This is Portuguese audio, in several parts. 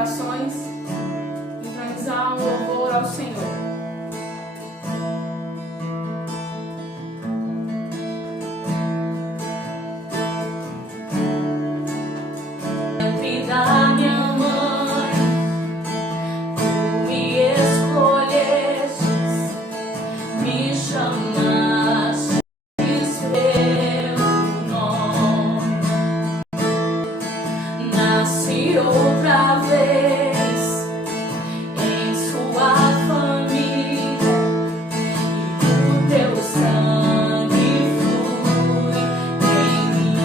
corações, entronizar um louvor ao Senhor. Entre da minha mãe, tu me escolhestes, me chamaste pelo nome. Nasci outra vez em sua família e o teu sangue flui em mim.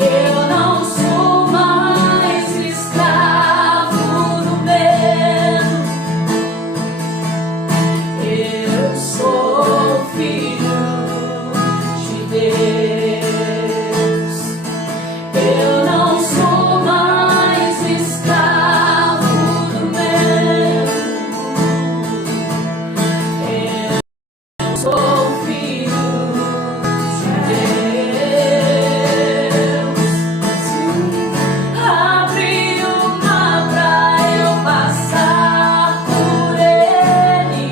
Eu não sou mais escravo do medo, eu sou filho de Deus. Eu não sou mais escravo do medo, eu sou filho de Deus. Abre o mar pra eu passar por ele,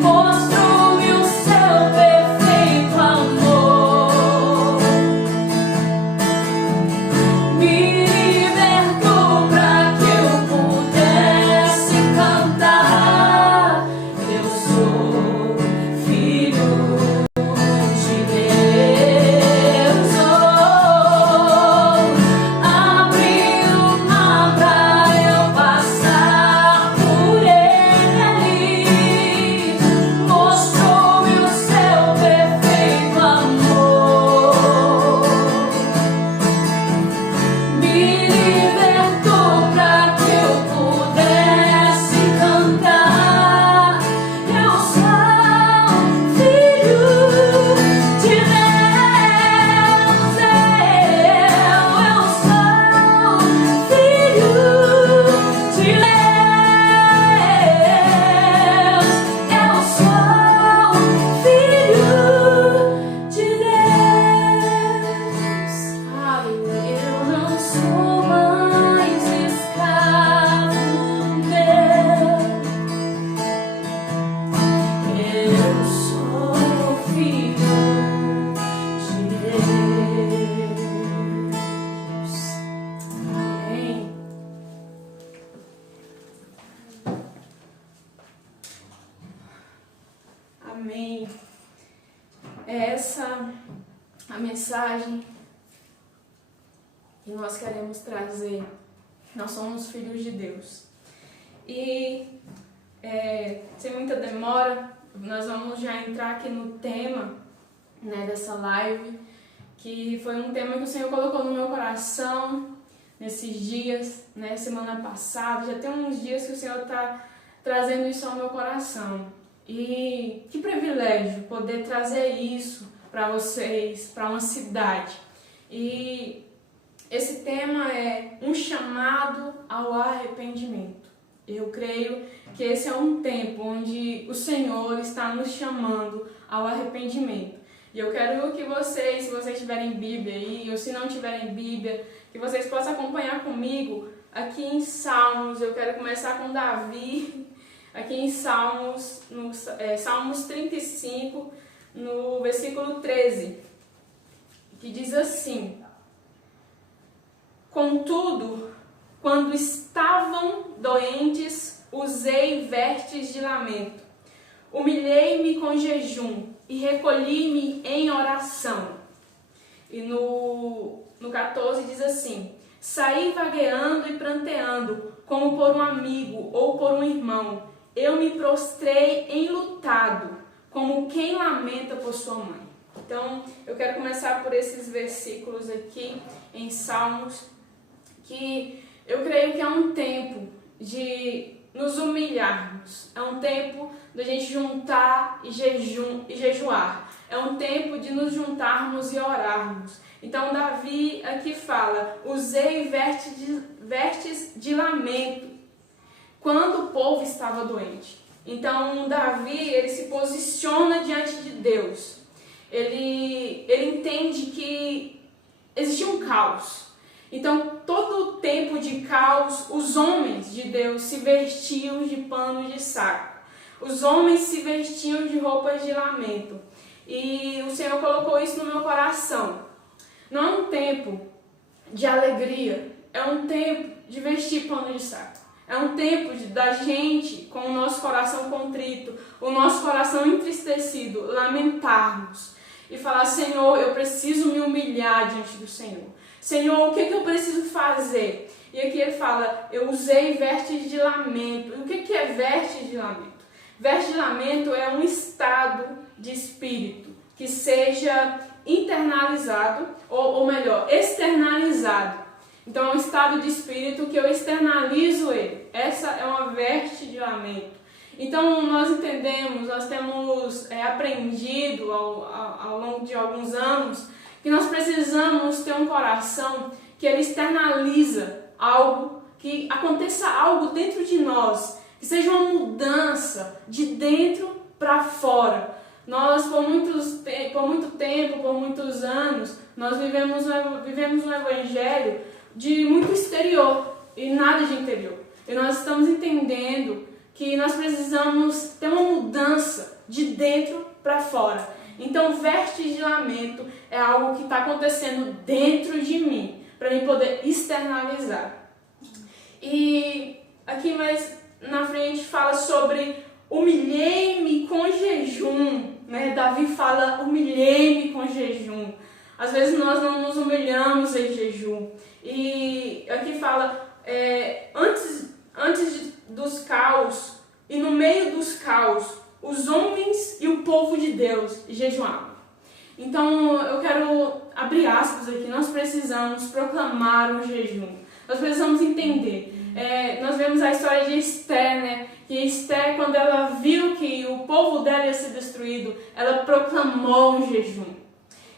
mostrou-me o seu perfeito amor, me libertou pra que eu pudesse cantar. Eu sou filho de Deus. Abre o mar pra eu passar por ele, mostrou-me o seu perfeito amor, me libertou pra que eu pudesse cantar. Eu sou filho de Deus. Eu sou filho de Deus. Eu sou filho de Deus. Eu não sou mais escravo meu, eu sou filho de Deus. Amém. Amém. É essa a mensagem que nós queremos trazer. Nós somos filhos de Deus. E sem muita demora, nós vamos já entrar aqui no tema, né, dessa live, que foi um tema que o Senhor colocou no meu coração nesses dias, né, semana passada. Já tem uns dias que o Senhor está trazendo isso ao meu coração. E que privilégio poder trazer isso para vocês, para uma cidade. E esse tema é um chamado ao arrependimento. Eu creio que esse é um tempo onde o Senhor está nos chamando ao arrependimento. E eu quero que vocês, se vocês tiverem Bíblia aí, ou se não tiverem Bíblia, que vocês possam acompanhar comigo aqui em Salmos. Eu quero começar com Davi, aqui em Salmos, Salmos 35, no versículo 13, que diz assim: Contudo, quando estavam doentes, usei vestes de lamento, humilhei-me com jejum e recolhi-me em oração. E no 14 diz assim: Saí vagueando e pranteando, como por um amigo ou por um irmão. Eu me prostrei enlutado, como quem lamenta por sua mãe. Então, eu quero começar por esses versículos aqui em Salmos, que eu creio que é um tempo de nos humilharmos, é um tempo da gente juntar e jejuar, é um tempo de nos juntarmos e orarmos. Então Davi aqui fala: usei vestes de lamento quando o povo estava doente. Então Davi, ele se posiciona diante de Deus, ele entende que existia um caos. Então, todo o tempo de caos, os homens de Deus se vestiam de pano de saco. Os homens se vestiam de roupas de lamento. E o Senhor colocou isso no meu coração. Não é um tempo de alegria, é um tempo de vestir pano de saco. É um tempo da gente, com o nosso coração contrito, o nosso coração entristecido, lamentarmos e falar: Senhor, eu preciso me humilhar diante do Senhor. Senhor, o que eu preciso fazer? E aqui ele fala: eu usei vestes de lamento. E o que é vestes de lamento? Veste de lamento é um estado de espírito que seja internalizado, ou melhor, externalizado. Então é um estado de espírito que eu externalizo ele. Essa é uma veste de lamento. Então nós entendemos, nós temos aprendido ao longo de alguns anos que nós precisamos ter um coração que ele externaliza algo, que aconteça algo dentro de nós, que seja uma mudança de dentro para fora. Nós, por muito tempo, por muitos anos, nós vivemos um evangelho de muito exterior e nada de interior. E nós estamos entendendo que nós precisamos ter uma mudança de dentro para fora. Então, vestes de lamento é algo que está acontecendo dentro de mim, para mim poder externalizar. E aqui mais na frente fala sobre humilhei-me com jejum, né? Davi fala humilhei-me com jejum. Às vezes nós não nos humilhamos em jejum. E aqui fala antes dos caos e no meio dos caos, os homens e o povo de Deus jejuavam. Então eu quero abrir aspas aqui. Nós precisamos proclamar um jejum. Nós precisamos entender. Nós vemos a história de Esther, né? Que Esther, quando ela viu que o povo dela ia ser destruído, ela proclamou um jejum.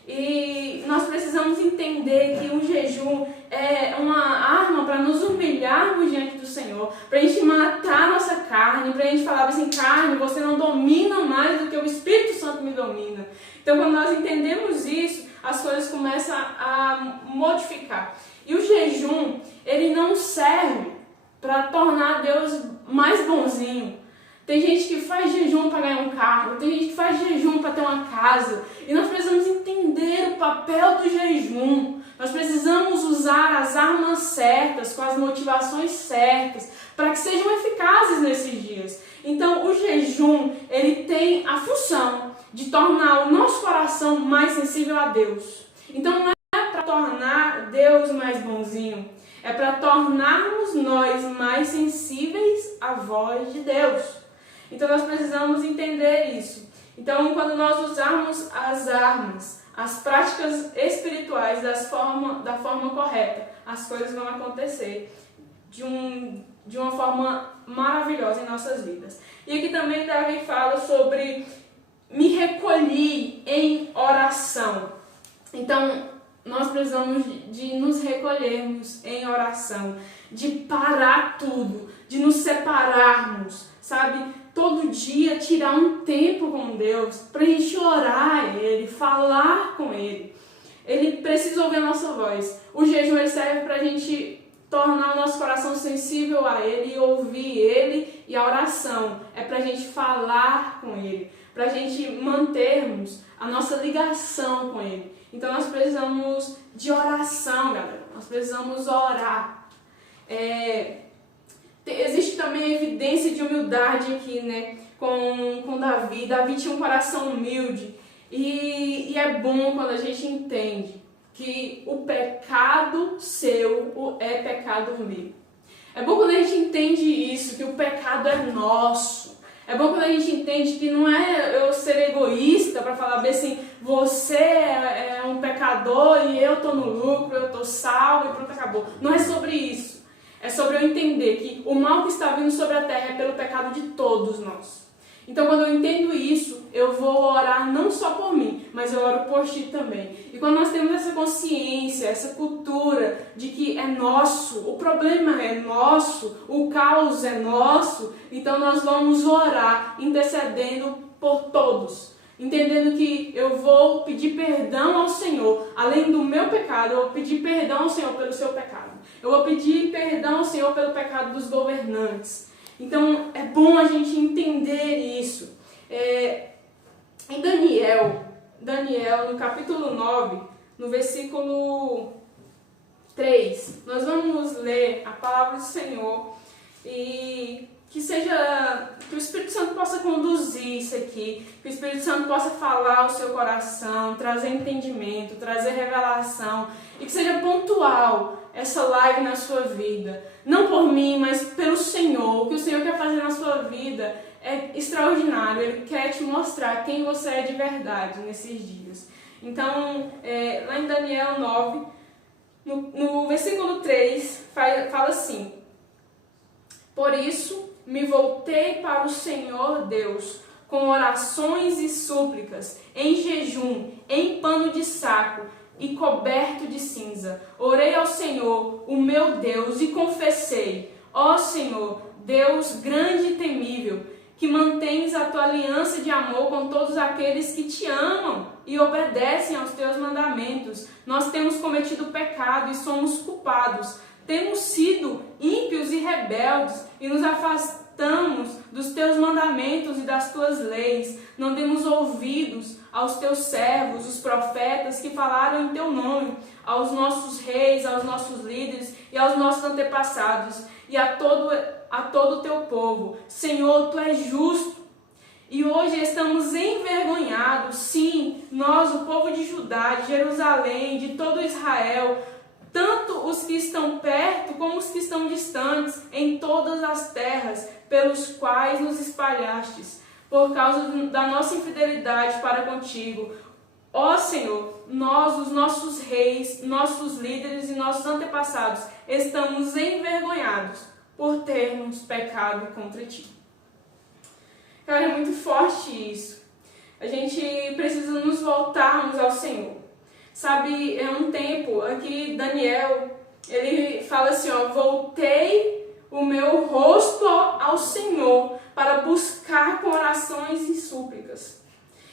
E nós precisamos entender que o jejum é uma arma para nos humilharmos diante do Senhor, para a gente matar a nossa carne, para a gente falar assim: carne, você não domina mais do que o Espírito Santo me domina. Então, quando nós entendemos isso, as coisas começam a modificar. E o jejum, ele não serve para tornar Deus mais bonzinho. Tem gente que faz jejum para ganhar um carro, tem gente que faz jejum para ter uma casa. E nós precisamos entender o papel do jejum. Nós precisamos usar as armas certas, com as motivações certas, para que sejam eficazes nesses dias. Então, o jejum, ele tem a função de tornar o nosso coração mais sensível a Deus. Então, não é para tornar Deus mais bonzinho, é para tornarmos nós mais sensíveis à voz de Deus. Então nós precisamos entender isso. Então, quando nós usarmos as armas, as práticas espirituais da forma correta, as coisas vão acontecer de uma forma maravilhosa em nossas vidas. E aqui também Davi fala sobre me recolhi em oração. Então, nós precisamos de nos recolhermos em oração, de parar tudo, de nos separarmos, sabe? Todo dia tirar um tempo com Deus para a gente orar a Ele, falar com Ele. Ele precisa ouvir a nossa voz. O jejum ele serve para a gente tornar o nosso coração sensível a Ele e ouvir Ele. E a oração é para a gente falar com Ele, para a gente mantermos a nossa ligação com Ele. Então nós precisamos de oração, galera. Nós precisamos orar. Existe também a evidência de humildade aqui, né? Com Davi. Davi tinha um coração humilde. E é bom quando a gente entende que o pecado seu é pecado meu. É bom quando a gente entende isso, que o pecado é nosso. É bom quando a gente entende que não é eu ser egoísta para falar bem assim, você é um pecador e eu estou no lucro, eu estou salvo e pronto, acabou. Não é sobre isso. É sobre eu entender que o mal que está vindo sobre a terra é pelo pecado de todos nós. Então, quando eu entendo isso, eu vou orar não só por mim, mas eu oro por ti também. E quando nós temos essa consciência, essa cultura de que é nosso, o problema é nosso, o caos é nosso, então nós vamos orar intercedendo por todos. entendendo que eu vou pedir perdão ao Senhor, além do meu pecado, eu vou pedir perdão ao Senhor pelo seu pecado. Eu vou pedir perdão ao Senhor pelo pecado dos governantes. Então, é bom a gente entender isso. Em Daniel, no capítulo 9, no versículo 3, nós vamos ler a palavra do Senhor e que o Espírito Santo possa conduzir isso aqui, que o Espírito Santo possa falar ao seu coração, trazer entendimento, trazer revelação, e que seja pontual essa live na sua vida. Não por mim, mas pelo Senhor. O que o Senhor quer fazer na sua vida é extraordinário. Ele quer te mostrar quem você é de verdade nesses dias. Então, lá em Daniel 9, no versículo 3, fala assim: por isso me voltei para o Senhor Deus, com orações e súplicas, em jejum, em pano de saco e coberto de cinza. Orei ao Senhor, o meu Deus, e confessei: ó Senhor, Deus grande e temível, que mantens a tua aliança de amor com todos aqueles que te amam e obedecem aos teus mandamentos. Nós temos cometido pecado e somos culpados. Temos sido ímpios e rebeldes e nos afastamos dos teus mandamentos e das tuas leis. Não demos ouvidos aos teus servos, os profetas que falaram em teu nome, aos nossos reis, aos nossos líderes e aos nossos antepassados e a todo o teu povo. Senhor, tu és justo. E hoje estamos envergonhados, sim, nós, o povo de Judá, de Jerusalém, de todo Israel, tanto os que estão perto como os que estão distantes, em todas as terras pelos quais nos espalhastes, por causa da nossa infidelidade para contigo. Ó Senhor, nós, os nossos reis, nossos líderes e nossos antepassados, estamos envergonhados por termos pecado contra ti. Cara, é muito forte isso. A gente precisa nos voltarmos ao Senhor. Sabe, é um tempo, aqui Daniel, ele fala assim, ó: voltei o meu rosto ao Senhor para buscar com orações e súplicas,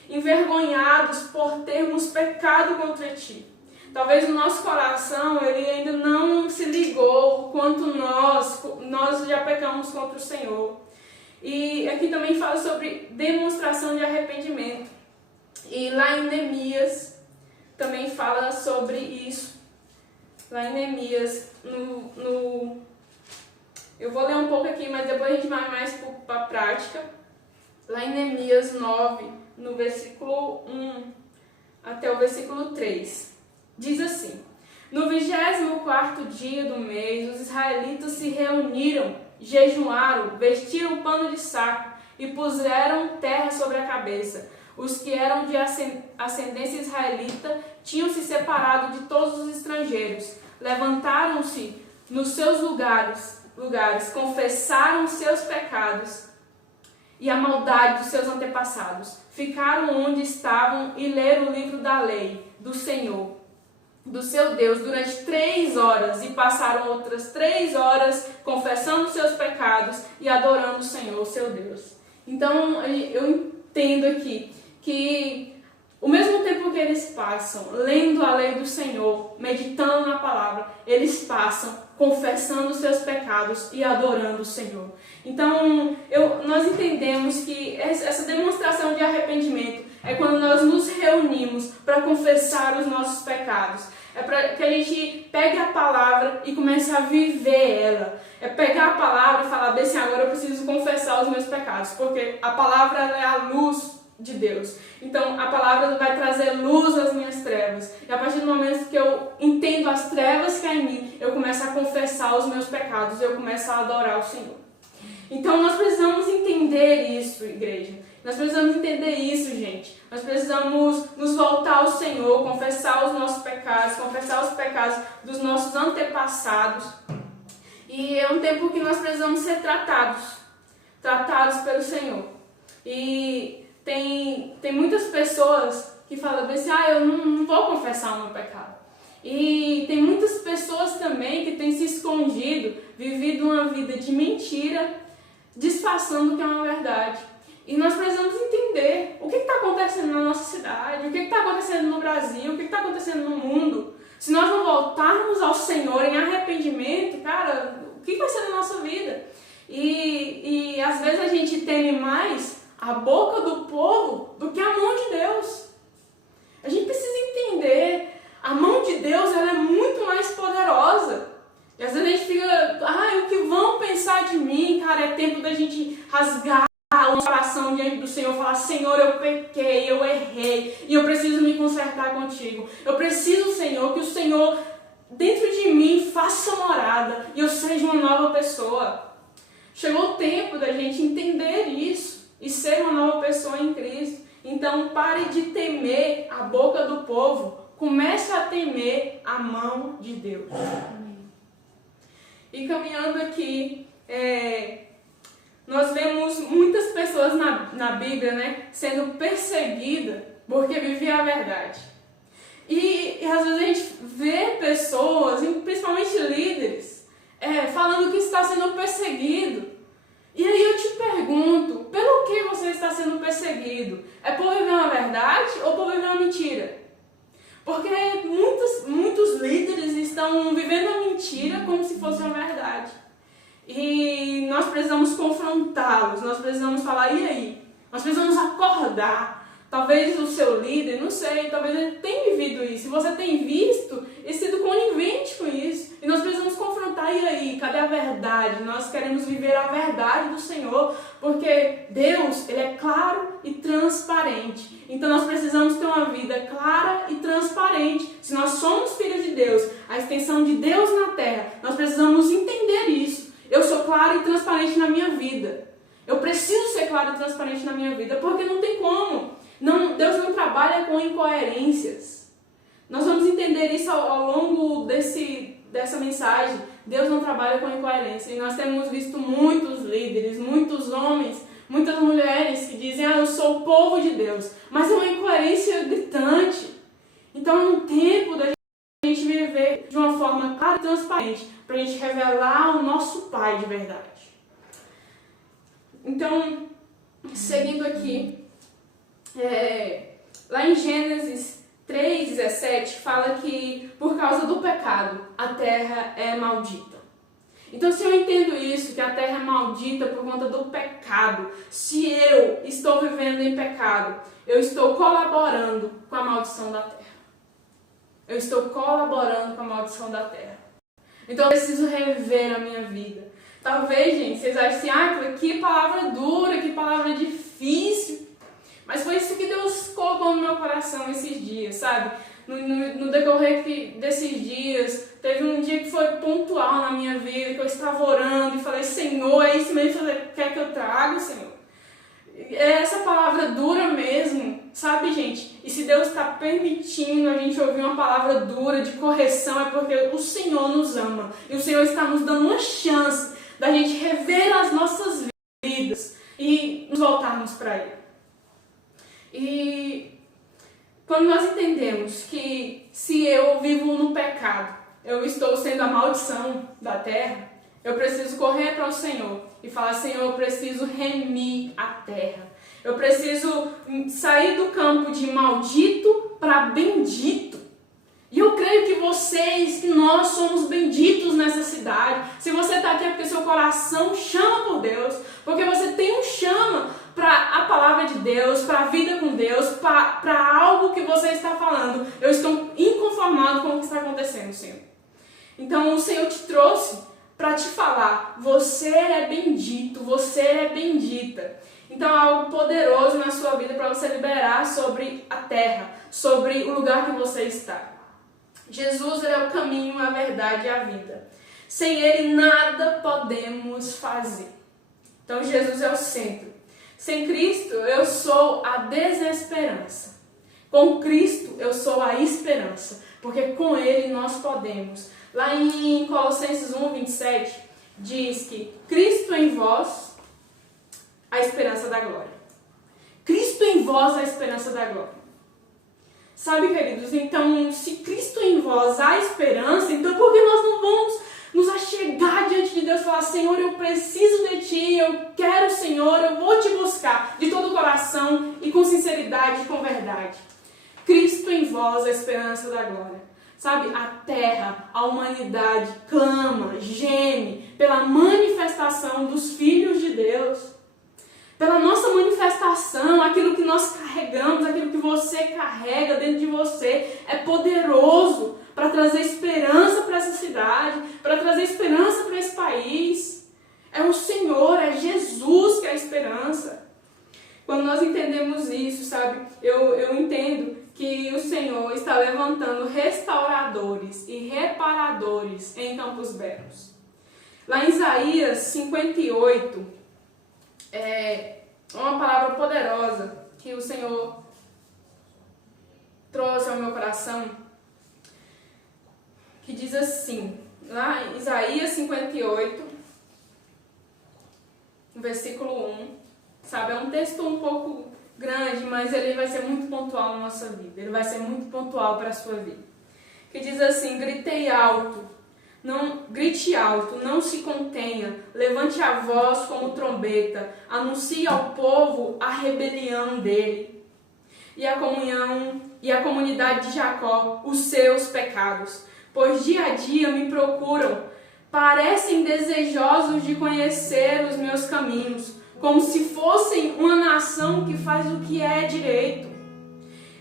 envergonhados por termos pecado contra ti. Talvez o nosso coração, ele ainda não se ligou o quanto nós já pecamos contra o Senhor. E aqui também fala sobre demonstração de arrependimento. E lá em Neemias também fala sobre isso. Lá em Neemias, eu vou ler um pouco aqui, mas depois a gente vai mais para a prática. Lá em Neemias 9, no versículo 1 até o versículo 3, diz assim: no 24º dia do mês, os israelitas se reuniram, jejuaram, vestiram pano de saco e puseram terra sobre a cabeça. Os que eram de ascendência israelita tinham se separado de todos os estrangeiros. Levantaram-se nos seus lugares, confessaram seus pecados e a maldade dos seus antepassados. Ficaram onde estavam e leram o livro da lei do Senhor, do seu Deus, durante 3 horas, e passaram outras 3 horas confessando seus pecados e adorando o Senhor, seu Deus. Então, eu entendo aqui que o mesmo tempo que eles passam lendo a lei do Senhor, meditando na palavra, eles passam confessando seus pecados e adorando o Senhor. Então, nós entendemos que essa demonstração de arrependimento é quando nós nos reunimos para confessar os nossos pecados. É para que a gente pegue a palavra e comece a viver ela. É pegar a palavra e falar: desse agora eu preciso confessar os meus pecados, porque a palavra é a luz de Deus. Então a palavra vai trazer luz às minhas trevas. E a partir do momento que eu entendo as trevas que há em mim, eu começo a confessar os meus pecados, eu começo a adorar o Senhor. Então nós precisamos entender isso, igreja. Nós precisamos entender isso, gente. Nós precisamos nos voltar ao Senhor, confessar os nossos pecados, confessar os pecados dos nossos antepassados. E é um tempo que nós precisamos ser tratados pelo Senhor. E tem muitas pessoas que falam assim: eu não vou confessar o meu pecado. E tem muitas pessoas também que têm se escondido, vivido uma vida de mentira, disfarçando que é uma verdade. E nós precisamos entender o que está acontecendo na nossa cidade? O que está acontecendo no Brasil? O que está acontecendo no mundo? Se nós não voltarmos ao Senhor em arrependimento, cara, o que vai ser na nossa vida? E às vezes a gente teme mais a boca do povo do que a mão de Deus. A gente precisa entender, a mão de Deus ela é muito mais poderosa. E às vezes a gente fica, o que vão pensar de mim? Cara, é tempo da gente rasgar o nosso coração diante do Senhor, falar, Senhor, eu pequei, eu errei, e eu preciso me consertar contigo. Eu preciso, Senhor, que o Senhor, dentro de mim, faça morada, e eu seja uma nova pessoa. Chegou o tempo da gente entender isso, e ser uma nova pessoa em Cristo. Então, pare de temer a boca do povo, comece a temer a mão de Deus. E caminhando aqui, nós vemos muitas pessoas na Bíblia, né, sendo perseguidas porque viviam a verdade. E às vezes a gente vê pessoas, principalmente líderes, falando que está sendo perseguido. E aí eu te pergunto, pelo que você está sendo perseguido? É por viver uma verdade ou por viver uma mentira? Porque muitos líderes estão vivendo a mentira como se fosse uma verdade. E nós precisamos confrontá-los, nós precisamos falar, e aí? Nós precisamos acordar. Talvez o seu líder, não sei, talvez ele tenha vivido isso. Se você tem visto e sido conivente com isso. E nós precisamos confrontar, e aí? Cadê a verdade? Nós queremos viver a verdade do Senhor, porque Deus, Ele é claro e transparente. Então nós precisamos ter uma vida clara e transparente. Se nós somos filhos de Deus, a extensão de Deus na terra, nós precisamos entender isso. Eu sou claro e transparente na minha vida. Eu preciso ser claro e transparente na minha vida, porque não tem como. Deus não trabalha com incoerências. Nós vamos entender isso ao longo dessa mensagem. Deus não trabalha com incoerência. E nós temos visto muitos líderes, muitos homens, muitas mulheres que dizem, eu sou o povo de Deus. Mas é uma incoerência gritante. Então é um tempo da gente viver de uma forma clara e transparente, para a gente revelar o nosso Pai de verdade. Então, seguindo aqui, lá em Gênesis 3:17 fala que por causa do pecado a terra é maldita. Então, se eu entendo isso, que a terra é maldita por conta do pecado, se eu estou vivendo em pecado, eu estou colaborando com a maldição da terra. Eu estou colaborando com a maldição da terra. Então eu preciso rever a minha vida. Talvez, gente, vocês achem assim, que palavra dura, que palavra difícil. Mas foi isso que Deus colocou no meu coração esses dias, sabe? No decorrer desses dias, teve um dia que foi pontual na minha vida, que eu estava orando e falei, Senhor, é isso mesmo que você quer que eu traga, Senhor? É essa palavra dura mesmo, sabe, gente? E se Deus está permitindo a gente ouvir uma palavra dura de correção, é porque o Senhor nos ama. E o Senhor está nos dando uma chance da gente rever as nossas vidas e nos voltarmos para Ele. E quando nós entendemos que se eu vivo no pecado, eu estou sendo a maldição da terra, eu preciso correr para o Senhor e falar, Senhor, eu preciso remir a terra. Eu preciso sair do campo de maldito para bendito. E eu creio que nós somos benditos nessa cidade. Se você está aqui é porque seu coração chama por Deus, porque você tem um chama para a palavra de Deus, para a vida com Deus, para algo que você está falando. Eu estou inconformado com o que está acontecendo, Senhor. Então o Senhor te trouxe para te falar, você é bendito, você é bendita. Então há algo poderoso na sua vida para você liberar sobre a terra, sobre o lugar que você está. Jesus, Ele é o caminho, a verdade e a vida. Sem Ele nada podemos fazer. Então Jesus é o centro. Sem Cristo eu sou a desesperança. Com Cristo eu sou a esperança, porque com Ele nós podemos. Lá em Colossenses 1:27 diz que Cristo em vós, a esperança da glória. Cristo em vós, a esperança da glória. Sabe, queridos, então se Cristo em vós há esperança, então por que nós não vamos nos achegar diante de Deus e falar, Senhor, eu preciso de Ti, eu quero, Senhor, eu vou Te buscar de todo o coração e com sinceridade e com verdade. Cristo em vós, a esperança da glória. Sabe, a terra, a humanidade clama, geme pela manifestação dos filhos de Deus. Pela nossa manifestação, aquilo que nós carregamos, aquilo que você carrega dentro de você é poderoso para trazer esperança para essa cidade, para trazer esperança para esse país. É o Senhor, é Jesus que é a esperança. Quando nós entendemos isso, sabe, eu entendo que o Senhor está levantando restauradores e reparadores em Campos Belos. Lá em Isaías 58, é uma palavra poderosa que o Senhor trouxe ao meu coração, que diz assim, lá em Isaías 58, versículo 1, sabe, é um texto um pouco grande, mas ele vai ser muito pontual na nossa vida, ele vai ser muito pontual para a sua vida, que diz assim: grite alto, não se contenha, levante a voz como trombeta, anuncie ao povo a rebelião dele, e a comunidade de Jacó os seus pecados, pois dia a dia me procuram, parecem desejosos de conhecer os meus caminhos, como se fossem uma nação que faz o que é direito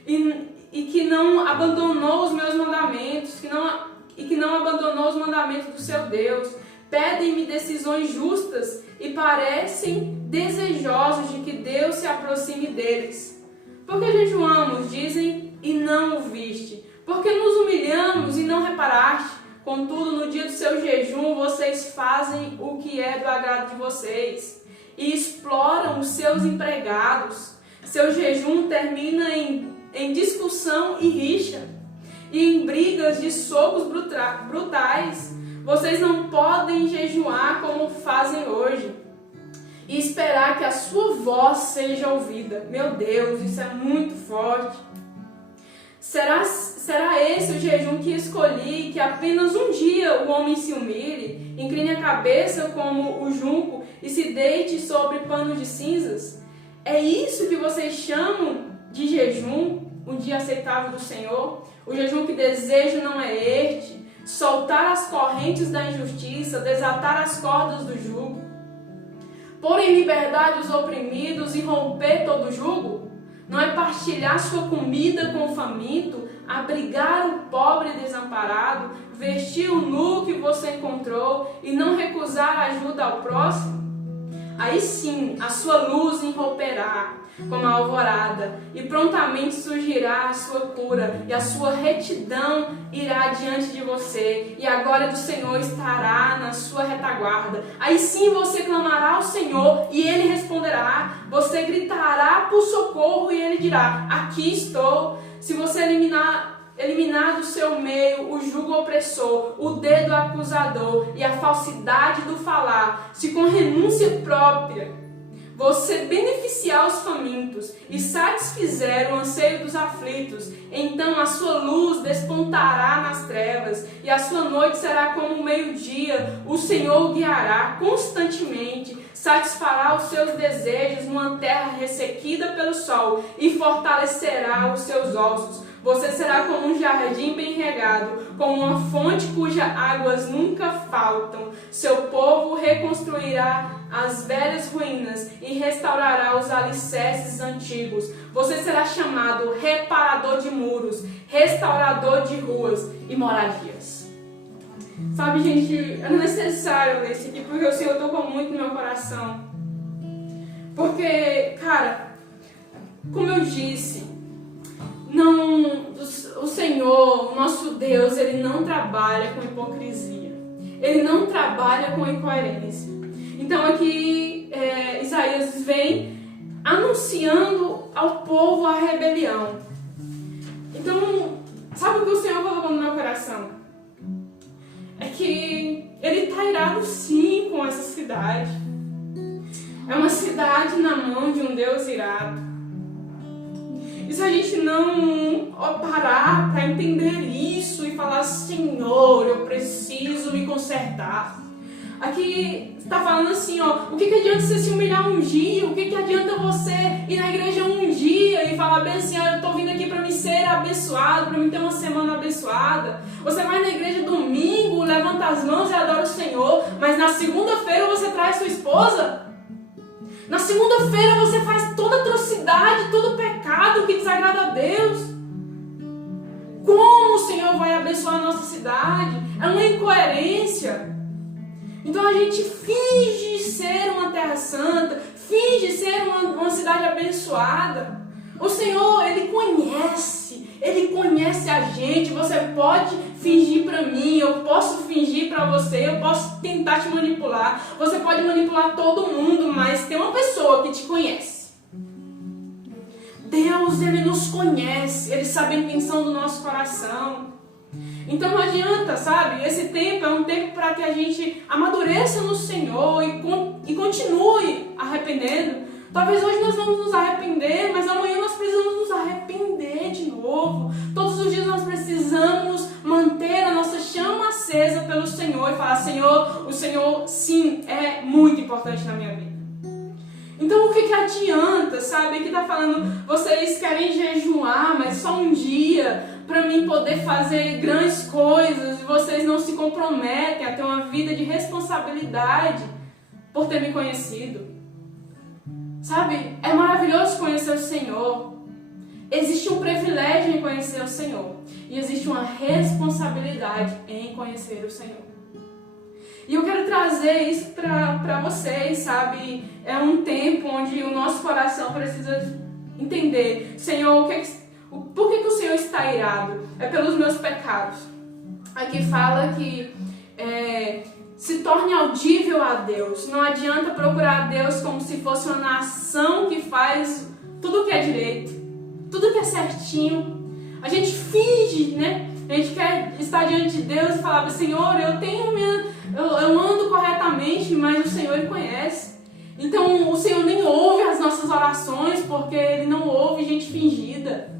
e que não abandonou os meus mandamentos, que não abandonou os mandamentos do seu Deus. Pedem-me decisões justas e parecem desejosos de que Deus se aproxime deles. Porque jejuamos, dizem, e não o viste. Porque nos humilhamos e não reparaste. Contudo, no dia do seu jejum, vocês fazem o que é do agrado de vocês e exploram os seus empregados. Seu jejum termina em discussão e rixa, e em brigas de socos brutais. Vocês não podem jejuar como fazem hoje e esperar que a sua voz seja ouvida. Meu Deus, isso é muito forte. Será esse o jejum que escolhi, que apenas um dia o homem se humilhe, incline a cabeça como o junco e se deite sobre pano de cinzas? É isso que vocês chamam de jejum, um dia aceitável do Senhor? O jejum que desejo não é este: soltar as correntes da injustiça, desatar as cordas do jugo, pôr em liberdade os oprimidos e romper todo jugo? Não é partilhar sua comida com o faminto, abrigar o pobre desamparado, vestir o nu que você encontrou e não recusar ajuda ao próximo? Aí sim, a sua luz irromperá como a alvorada, e prontamente surgirá a sua cura, e a sua retidão irá diante de você, e a glória do Senhor estará na sua retaguarda. Aí sim você clamará ao Senhor, e Ele responderá. Você gritará por socorro, e Ele dirá: aqui estou. Se você eliminar do seu meio o jugo opressor, o dedo acusador e a falsidade do falar, se com renúncia própria você beneficiar os famintos e satisfizer o anseio dos aflitos, então a sua luz despontará nas trevas e a sua noite será como o meio-dia. O Senhor o guiará constantemente, satisfará os seus desejos numa terra ressequida pelo sol e fortalecerá os seus ossos. Você será como um jardim bem regado, como uma fonte cujas águas nunca faltam. Seu povo reconstruirá as velhas ruínas e restaurará os alicerces antigos. Você será chamado reparador de muros, restaurador de ruas e moradias. Sabe, gente, é necessário ler isso aqui, porque o Senhor tocou muito no meu coração. Porque, cara, como eu disse, o Senhor, o nosso Deus, Ele não trabalha com hipocrisia. Ele não trabalha com incoerência. Então aqui Isaías vem anunciando ao povo a rebelião. Então, sabe o que o Senhor colocou no meu coração? É que Ele está irado sim com essa cidade. É uma cidade na mão de um Deus irado. E se a gente não parar para entender isso e falar: Senhor, eu preciso me consertar. Aqui está falando assim, ó, o que adianta você se humilhar um dia? O que adianta você ir na igreja um dia dia e falar bem assim, eu estou vindo aqui para me ser abençoado, para me ter uma semana abençoada. Você vai na igreja domingo, levanta as mãos e adora o Senhor, mas na segunda-feira você traz sua esposa? Na segunda-feira você faz toda atrocidade, todo pecado que desagrada a Deus? Como o Senhor vai abençoar a nossa cidade? É uma incoerência. Então a gente finge ser uma terra santa, finge ser uma cidade abençoada. O Senhor, Ele conhece a gente. Você pode fingir para mim, eu posso fingir para você, eu posso tentar te manipular. Você pode manipular todo mundo, mas tem uma pessoa que te conhece. Deus, Ele nos conhece, Ele sabe a intenção do nosso coração. Então não adianta, sabe? Esse tempo é um tempo para que a gente amadureça no Senhor e continue arrependendo. Talvez hoje nós vamos nos arrepender, mas amanhã nós precisamos nos arrepender de novo. Todos os dias nós precisamos manter a nossa chama acesa pelo Senhor e falar, Senhor, o Senhor sim é muito importante na minha vida. Então o que adianta, sabe? Aqui está falando, vocês querem jejuar, mas só um dia, para mim poder fazer grandes coisas, e vocês não se comprometem a ter uma vida de responsabilidade por ter me conhecido. Sabe? É maravilhoso conhecer o Senhor. Existe um privilégio em conhecer o Senhor. E existe uma responsabilidade em conhecer o Senhor. E eu quero trazer isso para vocês, sabe? É um tempo onde o nosso coração precisa entender, Senhor, por que o Senhor está irado? É pelos meus pecados. Aqui fala que se torne audível a Deus. Não adianta procurar a Deus como se fosse uma nação que faz tudo que é direito, tudo que é certinho. A gente finge, né? A gente quer estar diante de Deus e falar, Senhor, eu ando corretamente, mas o Senhor Ele conhece. Então o Senhor nem ouve as nossas orações, porque Ele não ouve gente fingida.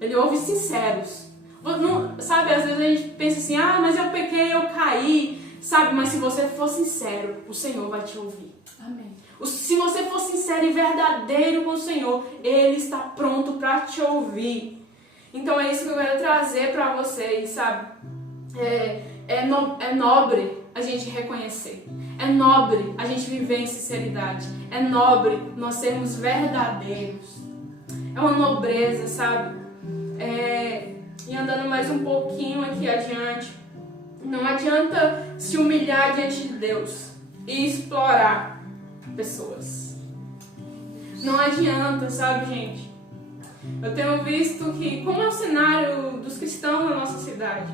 Ele ouve sinceros. Não, sabe, às vezes a gente pensa assim, mas eu pequei, eu caí. Sabe, mas se você for sincero, o Senhor vai te ouvir. Amém. Se você for sincero e verdadeiro com o Senhor, Ele está pronto para te ouvir. Então é isso que eu quero trazer para vocês, sabe? É nobre a gente reconhecer. É nobre a gente viver em sinceridade. É nobre nós sermos verdadeiros. É uma nobreza, sabe? E andando mais um pouquinho aqui adiante, não adianta se humilhar diante de Deus e explorar pessoas. Não adianta, sabe, gente? Eu tenho visto que, como é o cenário dos cristãos na nossa cidade,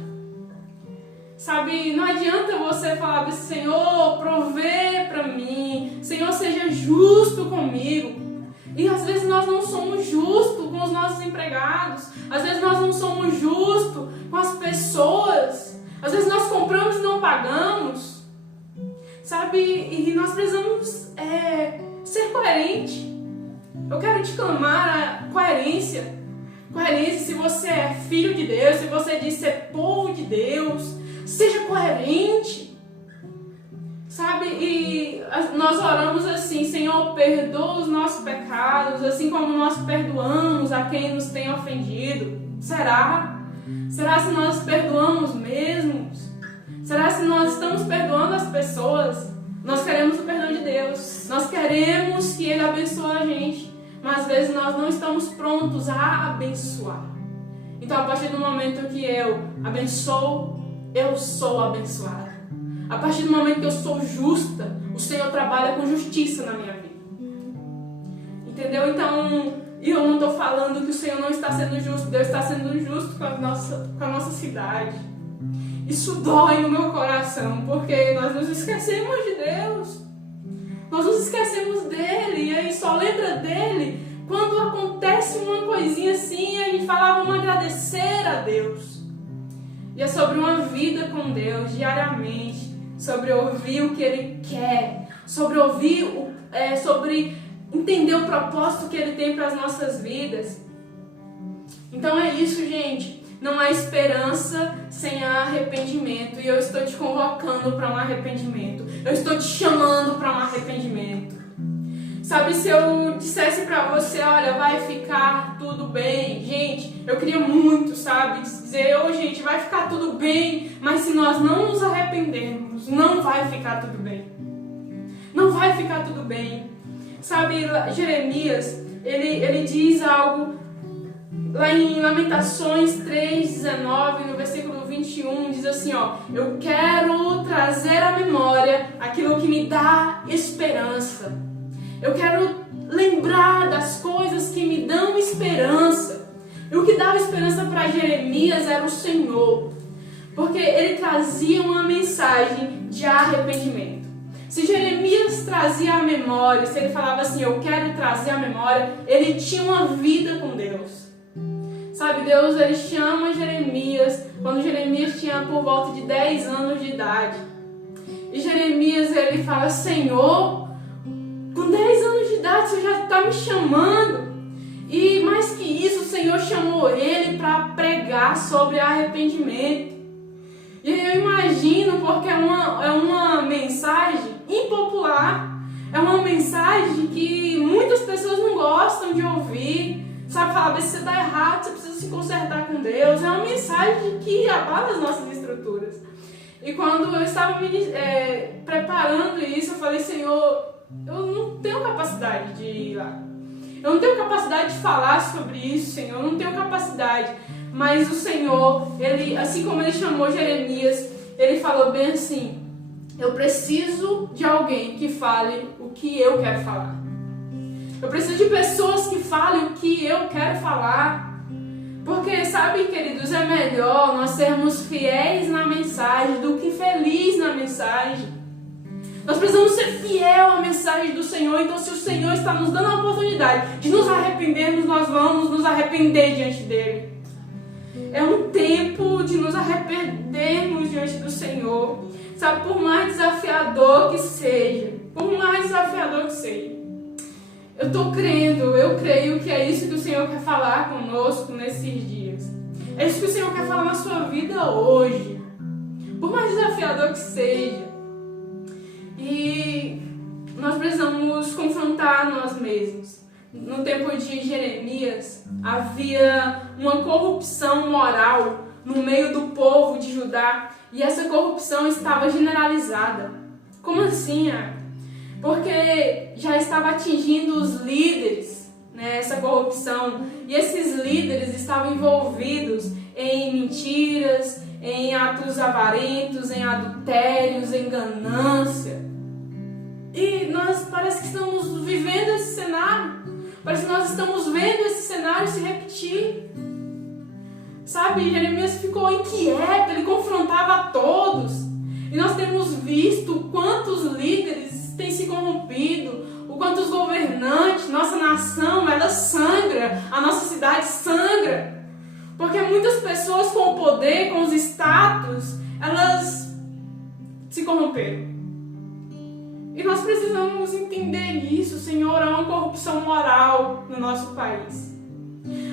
sabe, não adianta você falar, Senhor, provê para mim, Senhor, seja justo comigo. E às vezes nós não somos justos com os nossos empregados, às vezes nós não somos justos com as pessoas, às vezes nós compramos e não pagamos, sabe, e nós precisamos ser coerentes. Eu quero te clamar a coerência. Coerência, se você é filho de Deus, se você diz ser povo de Deus, seja coerente. Sabe, e nós oramos assim, Senhor, perdoa os nossos pecados, assim como nós perdoamos a quem nos tem ofendido. Será? Será se nós perdoamos mesmo? Será se nós estamos perdoando as pessoas? Nós queremos o perdão de Deus, nós queremos que Ele abençoe a gente, mas às vezes nós não estamos prontos a abençoar. Então, a partir do momento que eu abençoo, eu sou abençoada. A partir do momento que eu sou justa, o Senhor trabalha com justiça na minha vida. Entendeu? Então, eu não estou falando que o Senhor não está sendo justo, Deus está sendo justo com a nossa cidade. Isso dói no meu coração, porque nós nos esquecemos de Deus. Nós nos esquecemos dele, e aí só lembra dele quando acontece uma coisinha assim, a gente fala, vamos agradecer a Deus. E é sobre uma vida com Deus, diariamente, sobre ouvir o que Ele quer, sobre sobre entender o propósito que Ele tem para as nossas vidas. Então é isso, gente. Não há esperança sem arrependimento. E eu estou te convocando para um arrependimento. Eu estou te chamando para um arrependimento. Sabe, se eu dissesse pra você, olha, vai ficar tudo bem, gente, eu queria muito, sabe, dizer, gente, vai ficar tudo bem, mas se nós não nos arrependermos, não vai ficar tudo bem. Não vai ficar tudo bem. Sabe, Jeremias, ele diz algo lá em Lamentações 3:19, no versículo 21, diz assim, eu quero trazer à memória aquilo que me dá esperança. Eu quero lembrar das coisas que me dão esperança. E o que dava esperança para Jeremias era o Senhor, porque ele trazia uma mensagem de arrependimento. Se Jeremias trazia a memória, se ele falava assim, eu quero trazer a memória, ele tinha uma vida com Deus. Sabe, Deus, ele chama Jeremias quando Jeremias tinha por volta de 10 anos de idade. E Jeremias, ele fala, Senhor, com 10 anos de idade você já está me chamando. E mais que isso, o Senhor chamou ele para pregar sobre arrependimento. E eu imagino, porque é uma mensagem impopular, é uma mensagem que muitas pessoas não gostam de ouvir. Sabe, falar, se você está errado, você precisa se consertar com Deus. É uma mensagem que abala as nossas estruturas. E quando eu estava me preparando isso, eu falei, Senhor, eu não tenho capacidade de ir lá. Eu não tenho capacidade de falar sobre isso, Senhor. Eu não tenho capacidade. Mas o Senhor, ele, assim como ele chamou Jeremias, ele falou bem assim, eu preciso de alguém que fale o que eu quero falar. Eu preciso de pessoas que falem o que eu quero falar. Porque, sabe, queridos, é melhor nós sermos fiéis na mensagem do que felizes na mensagem. Nós precisamos ser fiel à mensagem do Senhor. Então, se o Senhor está nos dando a oportunidade de nos arrependermos, nós vamos nos arrepender diante dEle. É um tempo de nos arrependermos diante do Senhor. Sabe, por mais desafiador que seja. Eu creio que é isso que o Senhor quer falar conosco nesses dias. É isso que o Senhor quer falar na sua vida hoje. Por mais desafiador que seja. E nós precisamos confrontar nós mesmos. No tempo de Jeremias, havia uma corrupção moral no meio do povo de Judá. E essa corrupção estava generalizada. Como assim? Porque já estava atingindo os líderes, né, essa corrupção. E esses líderes estavam envolvidos em mentiras, em atos avarentos, em adultérios, em ganância. E nós parece que estamos vivendo esse cenário. Parece que nós estamos vendo esse cenário se repetir. Sabe, Jeremias ficou inquieto, ele confrontava a todos. E nós temos visto quantos líderes têm se corrompido, o quanto os governantes, nossa nação, ela sangra, a nossa cidade sangra. Porque muitas pessoas com o poder, com os status, elas se corromperam. E nós precisamos entender isso, Senhor. Há uma corrupção moral no nosso país.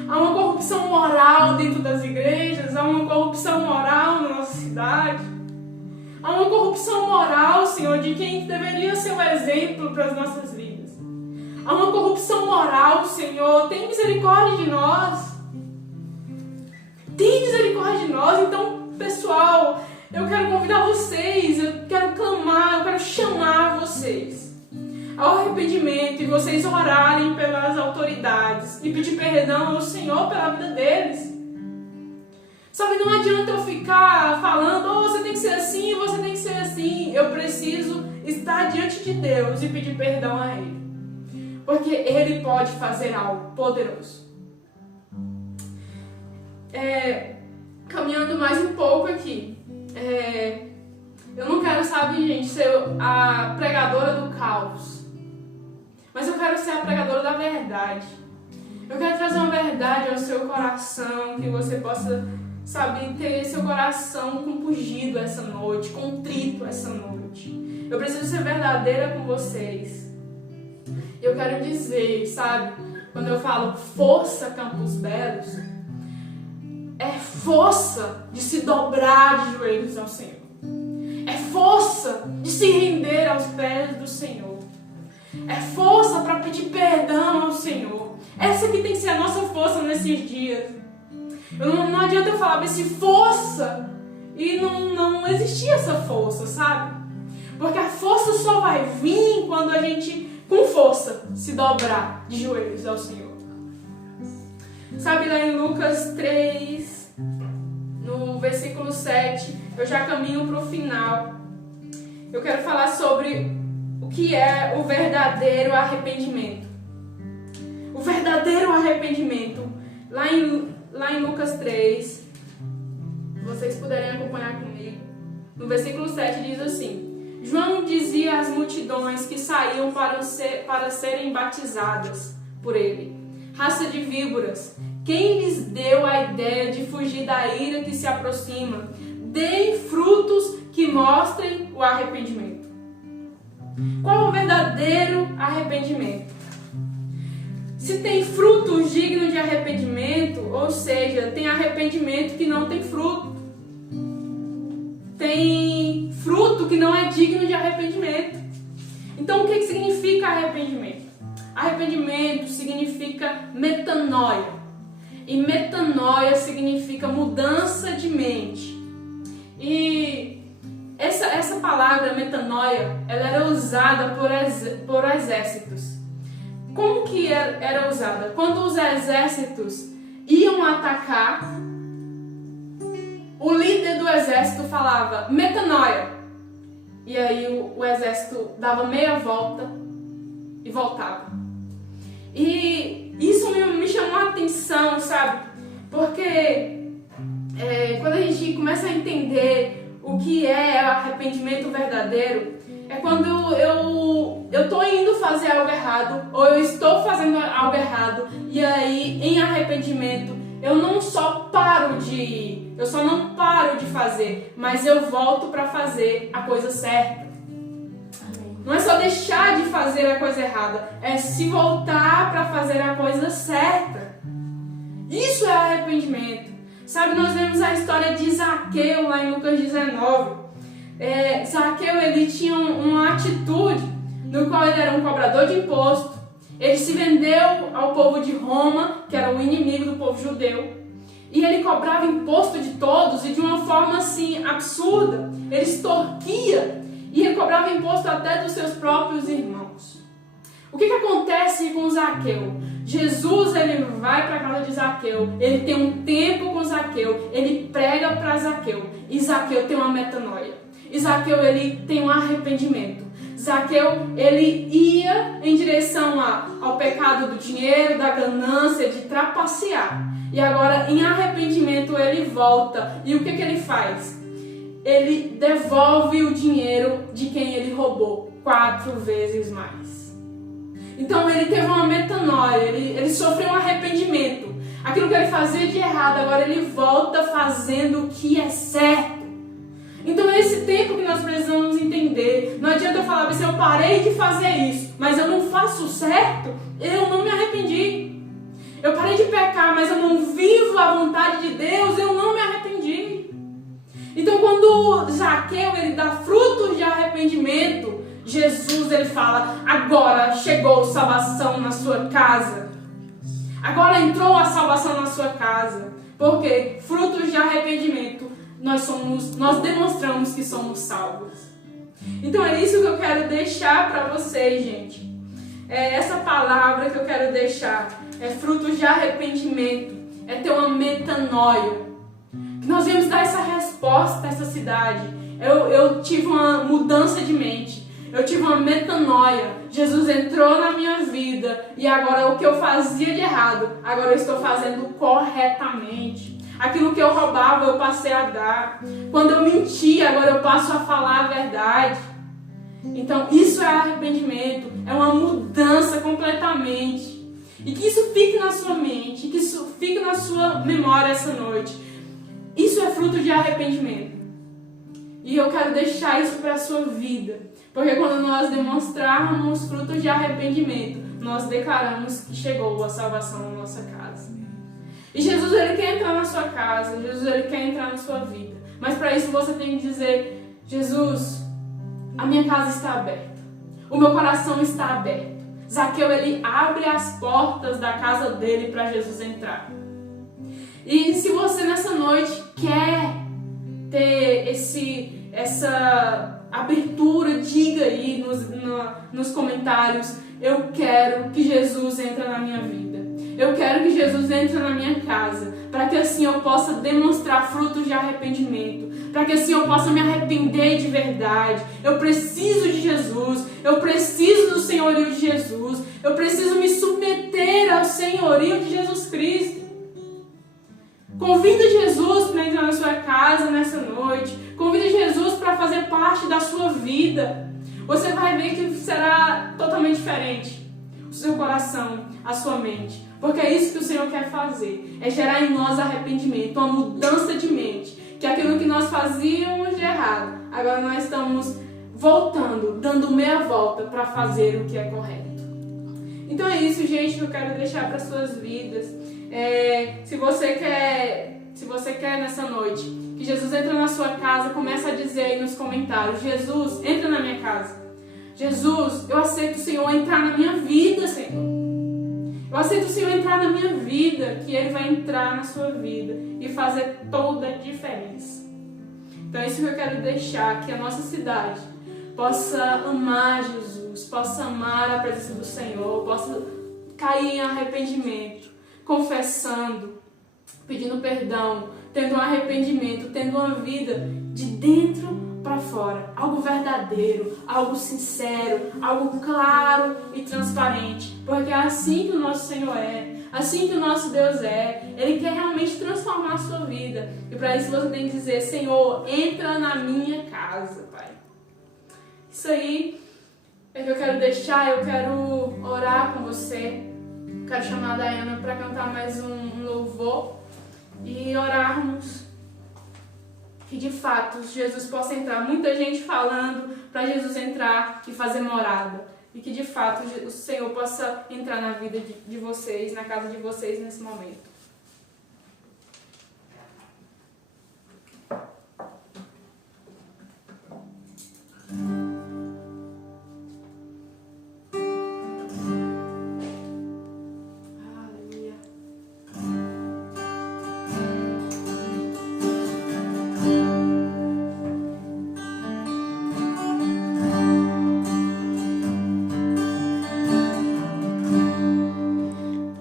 Há uma corrupção moral dentro das igrejas. Há uma corrupção moral na nossa cidade. Há uma corrupção moral, Senhor, de quem deveria ser um exemplo para as nossas vidas. Há uma corrupção moral, Senhor. Tem misericórdia de nós. Tem misericórdia de nós. Então, pessoal, eu quero convidar vocês, eu quero clamar, eu quero chamar vocês ao arrependimento e vocês orarem pelas autoridades e pedir perdão ao Senhor pela vida deles. Sabe, não adianta eu ficar falando, você tem que ser assim, você tem que ser assim. Eu preciso estar diante de Deus e pedir perdão a Ele. Porque Ele pode fazer algo poderoso. Caminhando mais um pouco aqui. Eu não quero, sabe, gente, ser a pregadora do caos. Mas eu quero ser a pregadora da verdade. Eu quero trazer uma verdade ao seu coração, que você possa, sabe, ter seu coração compungido essa noite, contrito essa noite. Eu preciso ser verdadeira com vocês. Eu quero dizer, sabe, quando eu falo força Campos Belos, é força de se dobrar de joelhos ao Senhor. É força de se render aos pés do Senhor. É força para pedir perdão ao Senhor. Essa que tem que ser a nossa força nesses dias. Não adianta eu falar desse força e não existir essa força, sabe? Porque a força só vai vir quando a gente, com força, se dobrar de joelhos ao Senhor. Sabe, lá em Lucas 3, no versículo 7, eu já caminho para o final. Eu quero falar sobre o que é o verdadeiro arrependimento. O verdadeiro arrependimento. Lá em Lucas 3, se vocês puderem acompanhar comigo, no versículo 7 diz assim: João dizia às multidões que saíam para serem batizadas por ele: raça de víboras, quem lhes deu a ideia de fugir da ira que se aproxima? Deem frutos que mostrem o arrependimento. Qual é o verdadeiro arrependimento? Se tem frutos dignos de arrependimento, ou seja, tem arrependimento que não tem fruto. Tem fruto que não é digno de arrependimento. Então, o que significa arrependimento? Arrependimento significa metanoia. E metanoia significa mudança de mente. E essa palavra metanoia, ela era usada por exércitos. Como que era usada? Quando os exércitos iam atacar, o líder do exército falava metanoia. E aí o exército dava meia volta e voltava. E isso me chamou a atenção, sabe? Porque quando a gente começa a entender o que é arrependimento verdadeiro, é quando eu tô indo fazer algo errado, ou eu estou fazendo algo errado, e aí em arrependimento eu não só não paro de fazer, mas eu volto para fazer a coisa certa. Não é só deixar de fazer a coisa errada, é se voltar para fazer a coisa certa. Isso é arrependimento. Sabe, nós vemos a história de Zaqueu lá em Lucas 19. Zaqueu, ele tinha uma atitude no qual ele era um cobrador de imposto. Ele se vendeu ao povo de Roma, que era o inimigo do povo judeu. E ele cobrava imposto de todos e de uma forma assim absurda. Ele extorquia. E ele cobrava imposto até dos seus próprios irmãos. O que acontece com Zaqueu? Jesus, ele vai para a casa de Zaqueu, ele tem um tempo com Zaqueu, ele prega para Zaqueu, e Zaqueu tem uma metanoia. E Zaqueu, ele tem um arrependimento. Zaqueu, ele ia em direção ao pecado do dinheiro, da ganância, de trapacear. E agora, em arrependimento, ele volta. E o que ele faz? Ele devolve o dinheiro de quem ele roubou 4 vezes mais. Então ele teve uma metanoia, ele sofreu um arrependimento. Aquilo que ele fazia de errado, agora ele volta fazendo o que é certo. Então é esse tempo que nós precisamos entender. Não adianta eu falar, eu parei de fazer isso, mas eu não faço certo, eu não me arrependi. Eu parei de pecar, mas eu não vivo a vontade de Deus, eu não me arrependi. Então quando Zaqueu, ele dá frutos de arrependimento, Jesus, ele fala: agora chegou salvação na sua casa. Agora entrou a salvação na sua casa. Porque frutos de arrependimento, nós demonstramos que somos salvos. Então é isso que eu quero deixar para vocês, gente. É essa palavra que eu quero deixar. É frutos de arrependimento. É ter uma metanoia. Que nós viemos dar essa resposta a essa cidade. Eu tive uma mudança de mente. Eu tive uma metanoia. Jesus entrou na minha vida. E agora o que eu fazia de errado, agora eu estou fazendo corretamente. Aquilo que eu roubava, eu passei a dar. Quando eu mentia, agora eu passo a falar a verdade. Então isso é arrependimento. É uma mudança completamente. E que isso fique na sua mente. Que isso fique na sua memória essa noite. Isso é fruto de arrependimento. E eu quero deixar isso para a sua vida. Porque quando nós demonstrarmos frutos de arrependimento, nós declaramos que chegou a salvação na nossa casa. E Jesus, ele quer entrar na sua casa. Jesus, ele quer entrar na sua vida. Mas para isso você tem que dizer: Jesus, a minha casa está aberta. O meu coração está aberto. Zaqueu, ele abre as portas da casa dele para Jesus entrar. E se você nessa noite quer ter essa abertura, diga aí nos comentários: eu quero que Jesus entre na minha vida. Eu quero que Jesus entre na minha casa, para que assim eu possa demonstrar frutos de arrependimento, para que assim eu possa me arrepender de verdade. Eu preciso de Jesus, eu preciso do senhorio de Jesus, eu preciso me submeter ao senhorio de Jesus Cristo. Convida Jesus para entrar na sua casa nessa noite, convida Jesus para fazer parte da sua vida. Você vai ver que será totalmente diferente o seu coração, a sua mente. Porque é isso que o Senhor quer fazer. É gerar em nós arrependimento, uma mudança de mente. Que aquilo que nós fazíamos de errado, agora nós estamos voltando, dando meia volta para fazer o que é correto. Então é isso, gente, que eu quero deixar para suas vidas. Se você quer nessa noite que Jesus entre na sua casa, começa a dizer aí nos comentários: Jesus, entra na minha casa. Jesus, eu aceito o Senhor entrar na minha vida, Senhor. Eu aceito o Senhor entrar na minha vida, que Ele vai entrar na sua vida e fazer toda a diferença. Então é isso que eu quero deixar, que a nossa cidade possa amar Jesus, possa amar a presença do Senhor, possa cair em arrependimento, confessando, pedindo perdão, tendo um arrependimento, tendo uma vida de dentro para fora, algo verdadeiro, algo sincero, algo claro e transparente, porque é assim que o nosso Senhor é, assim que o nosso Deus é. Ele quer realmente transformar a sua vida, e para isso você tem que dizer: Senhor, entra na minha casa, Pai. Isso aí é que eu quero deixar. Eu quero orar com você, quero chamar a Dayana para cantar mais um louvor e orarmos que de fato Jesus possa entrar. Muita gente falando para Jesus entrar e fazer morada. E que de fato o Senhor possa entrar na vida de vocês, na casa de vocês nesse momento.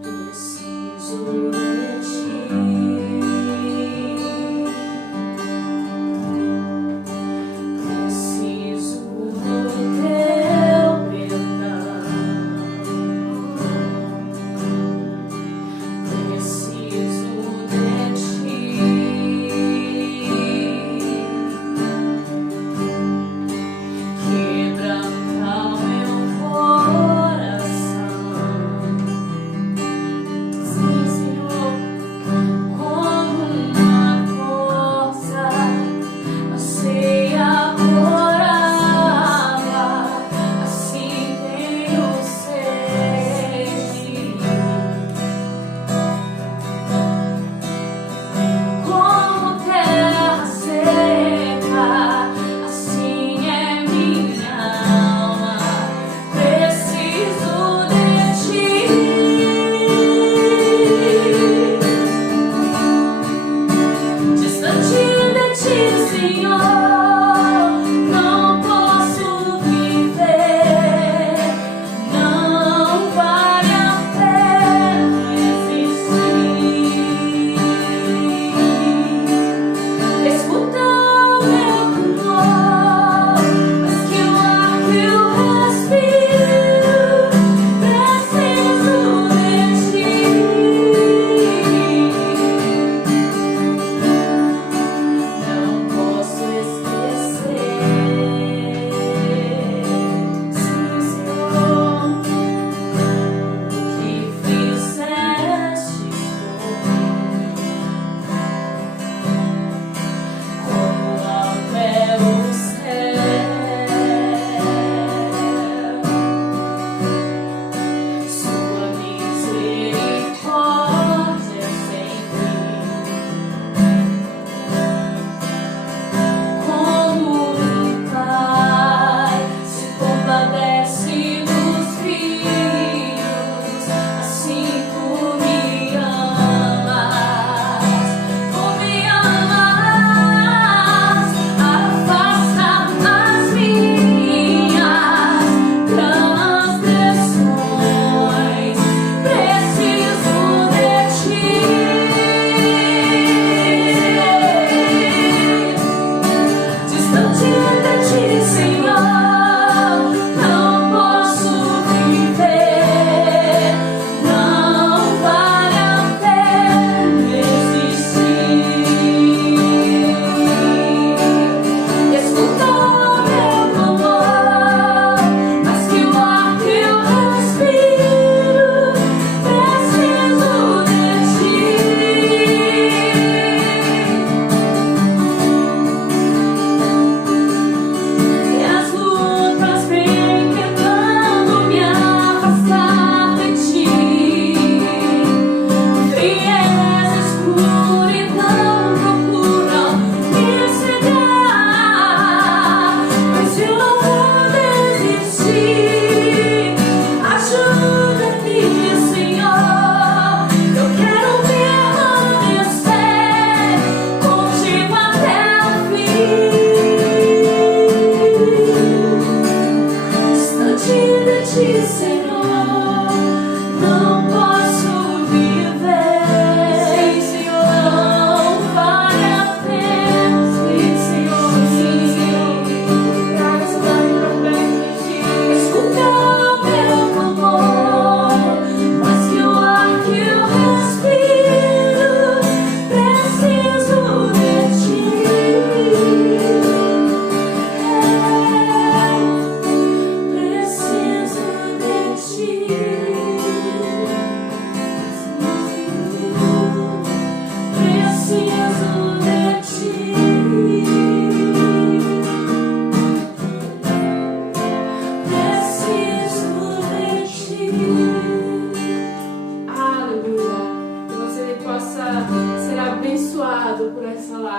Preciso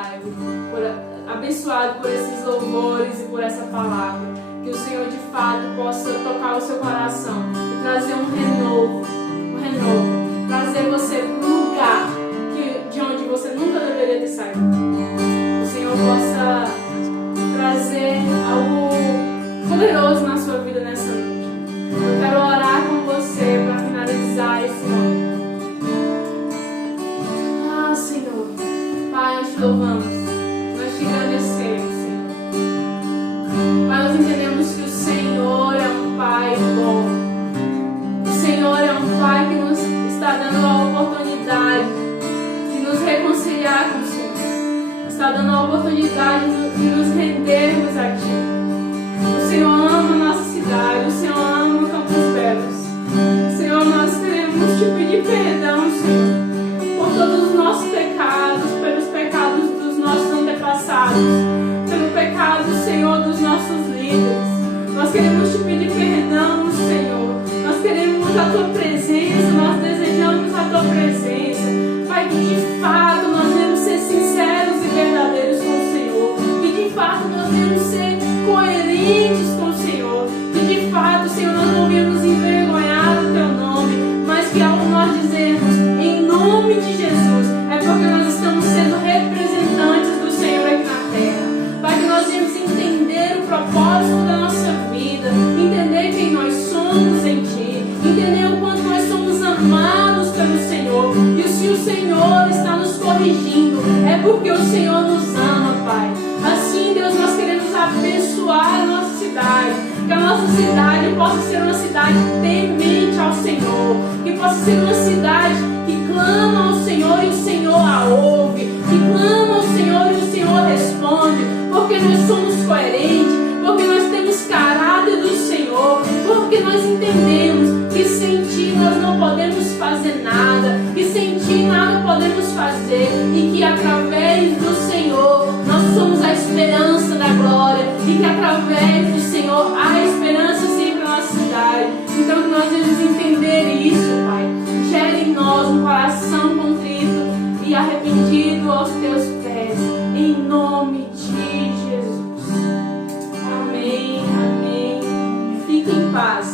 live, abençoado por esses louvores e por essa palavra. Que o Senhor de fato possa tocar o seu coração e trazer um renovo, trazer você para um lugar de onde você nunca deveria ter saído. O Senhor possa trazer algo poderoso na sua vida nessa noite. Eu quero orar com você para finalizar esse momento. Ah, Senhor, Pai, nós te louvamos, nós te agradecemos, Senhor. Pai, nós entendemos que o Senhor é um Pai bom. O Senhor é um Pai que nos está dando a oportunidade de nos reconciliar com o Senhor. Está dando a oportunidade de nos rendermos a Ti. O Senhor ama a nossa cidade, o Senhor ama Campos Belos. Senhor, nós queremos Te pedir perdão, Senhor, por todos os nossos pecados, pelos pecados dos nossos antepassados, pelo pecado, Senhor, dos nossos líderes. Nós queremos Te pedir perdão, Senhor. Nós queremos a Tua presença, nós desejamos a Tua presença. Pai, que de fato nós devemos ser sinceros e verdadeiros com o Senhor. Que de fato nós devemos ser coerentes com o Senhor. Que de fato, Senhor, nós não viemos envergonhar o Teu nome, mas que ao nós dizermos em nome de Jesus, é porque nós estamos sendo representantes do Senhor aqui na terra. Pai, que nós devemos entender o propósito da nossa vida, entender quem nós somos em Ti, entender o quanto nós somos amados pelo Senhor. E se o Senhor está nos corrigindo, é porque o Senhor nos ama, Pai. Assim, Deus, nós queremos abençoar a nossa cidade, que a nossa cidade possa ser uma cidade temente ao Senhor, que possa ser uma cidade que clama ao Senhor e o Senhor a ouve, que clama ao Senhor e o Senhor responde, porque nós somos coerentes, porque nós temos caráter do Senhor, porque nós entendemos que sem Ti nós não podemos fazer nada, que sem Ti nada podemos fazer, e que através do Senhor nós somos a esperança da glória, e que através do Senhor há esperança sempre na nossa cidade. Então que nós devemos entender isso, Pai. Gere em nós um coração contrito e arrependido aos Teus pés, em nome de Jesus. Amém, amém. Fique em paz.